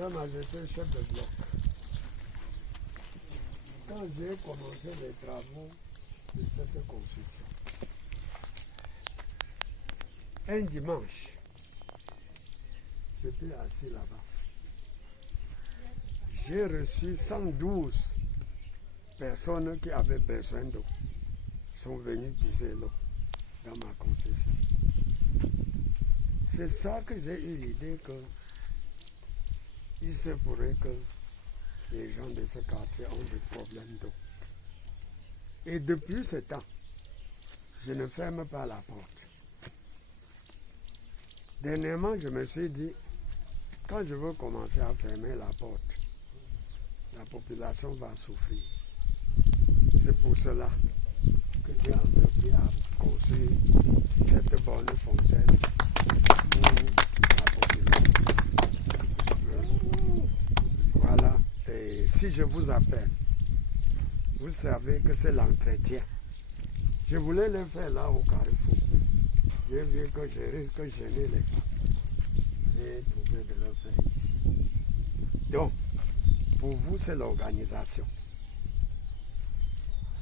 Vraiment, j'étais chef de bloc. Quand j'ai commencé les travaux de cette construction, un dimanche, j'étais assis là-bas. J'ai reçu 112 personnes qui avaient besoin d'eau. Sont venues puiser l'eau dans ma concession. C'est ça que j'ai eu l'idée que il se pourrait que les gens de ce quartier ont des problèmes d'eau. Et depuis ce temps, je ne ferme pas la porte. Dernièrement, je me suis dit, quand je veux commencer à fermer la porte, la population va souffrir. C'est pour cela que j'ai entrepris à construire cette bonne fontaine pour la population. Voilà. Et si je vous appelle, vous savez que c'est l'entretien. Je voulais le faire là au Carrefour. J'ai vu que je risque de gêner les gens. J'ai trouvé de le faire ici. Donc, pour vous, c'est l'organisation.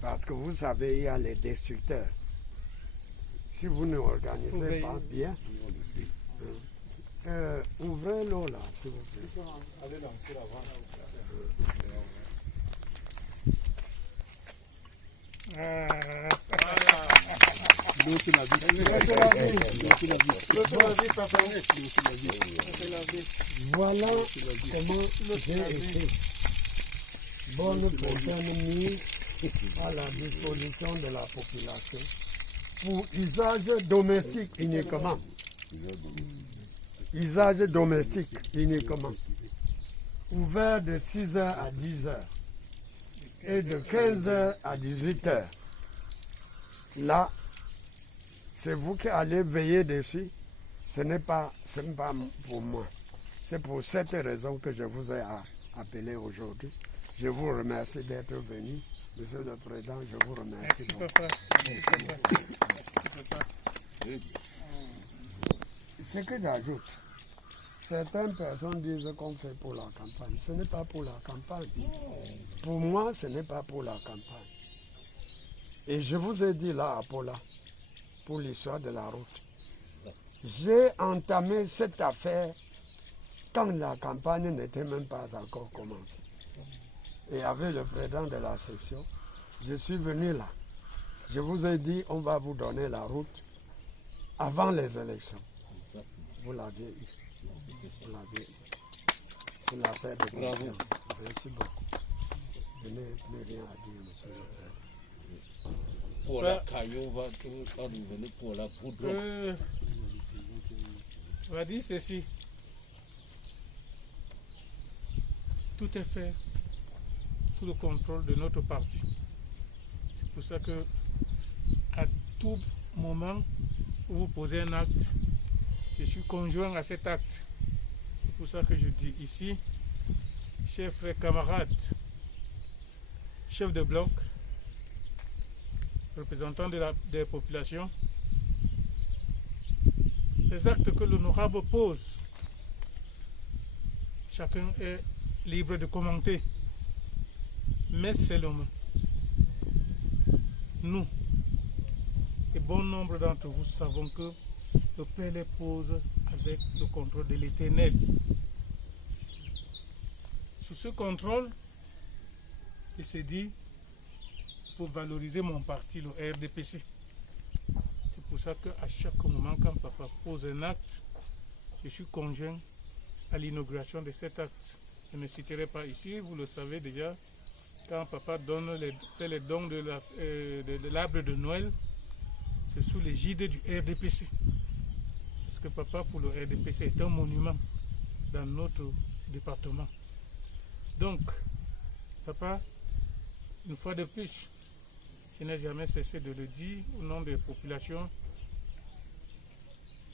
Parce que vous savez, il y a les destructeurs. Si vous ne organisez pas bien, ouvrez l'eau là, s'il vous plaît. Voilà comment j'ai été bonne fontaine mise à la disposition de la population pour usage domestique uniquement. Usage domestique uniquement. Ouvert de 6h à 10h et de 15h à 18h. Là, c'est vous qui allez veiller dessus. Ce n'est pas pour moi. C'est pour cette raison que je vous ai appelé aujourd'hui. Je vous remercie d'être venu. Monsieur le Président, je vous remercie. Ce que j'ajoute, certaines personnes disent qu'on fait pour la campagne. Ce n'est pas pour la campagne. Pour moi, ce n'est pas pour la campagne. Et je vous ai dit là à Paula, pour l'histoire de la route, j'ai entamé cette affaire quand la campagne n'était même pas encore commencée. Et avec le président de la section, je suis venu là. Je vous ai dit, on va vous donner la route avant les élections. Vous l'aviez eu. Vous l'aviez eu. Pour la paix de confiance. Merci beaucoup. Je n'ai plus rien à dire, monsieur le président. Pour la caillou, va tout revenir pour la poudre. On va dire ceci. Tout est fait sous le contrôle de notre parti. C'est pour ça que à tout moment où vous posez un acte, je suis conjoint à cet acte. C'est pour ça que je dis ici, chers frères camarades, chefs de bloc, représentants des populations, les actes que l'honorable pose, chacun est libre de commenter. Mais seulement, nous, et bon nombre d'entre vous, savons que le Père les pose avec le contrôle de l'Éternel. Sous ce contrôle, il s'est dit, il faut valoriser mon parti, le RDPC. C'est pour ça qu'à chaque moment, quand papa pose un acte, je suis conjoint à l'inauguration de cet acte. Je ne citerai pas ici, vous le savez déjà, quand papa fait les dons de l'arbre de Noël, c'est sous l'égide du RDPC. Parce que papa, pour le RDPC, est un monument dans notre département. Donc, papa, une fois de plus, je n'ai jamais cessé de le dire au nom des populations,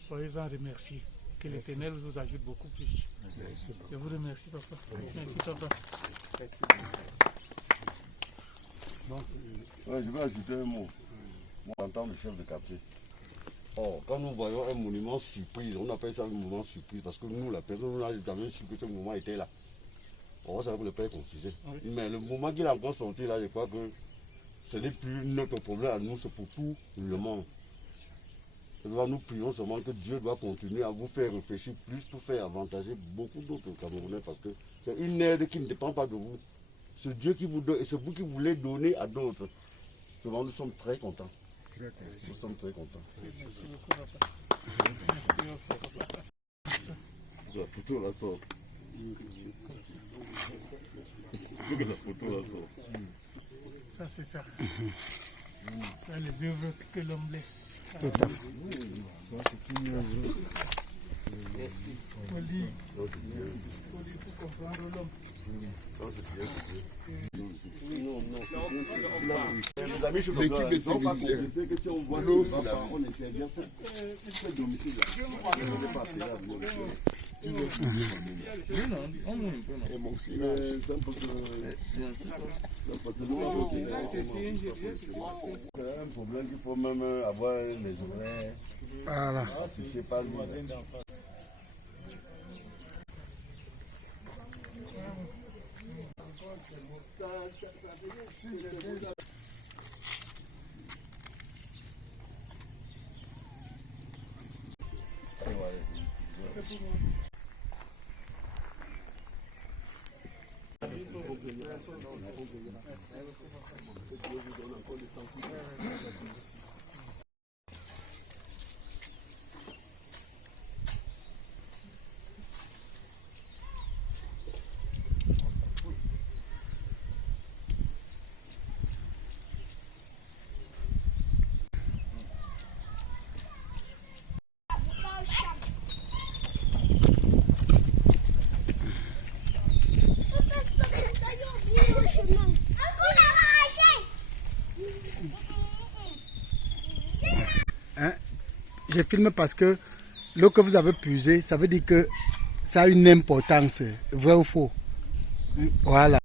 soyez-en remerciés. Que l'Éternel vous ajoute beaucoup plus. Merci. Je vous remercie, papa. Merci, papa. Merci. Ouais, je vais ajouter un mot. Moi, en tant que chef de quartier, Or, quand nous voyons un monument surprise, on appelle ça un monument surprise parce que nous, la personne, nous n'a jamais su que ce monument était là. On va savoir que le père est confusé. Oui. Mais le moment qu'il a encore sorti là, je crois que ce n'est plus notre problème à nous, c'est pour tout le monde. Nous prions seulement que Dieu doit continuer à vous faire réfléchir plus pour faire avantager beaucoup d'autres Camerounais parce que c'est une aide qui ne dépend pas de vous. C'est Dieu qui vous donne et c'est vous qui voulez donner à d'autres. Souvent, nous sommes très contents. Nous sommes très contents. Merci beaucoup, papa. Merci beaucoup, papa. La photo la sort. Il faut que la photo la sorte. Ça, c'est ça. Ça, les œuvres que l'homme laisse. Tout à fait. On dit, pour comprendre l'homme. Mes amis, je suis comme ça. Je sais que si on voit l'eau, on était bien fait. Ce domicile-là. On n'est pas là. Et mon aussi, c'est un peu c'est un problème qu'il faut même avoir les horaires. Voilà. Je sais pas. Je filme parce que l'eau que vous avez puisée, ça veut dire que ça a une importance, vrai ou faux. Voilà.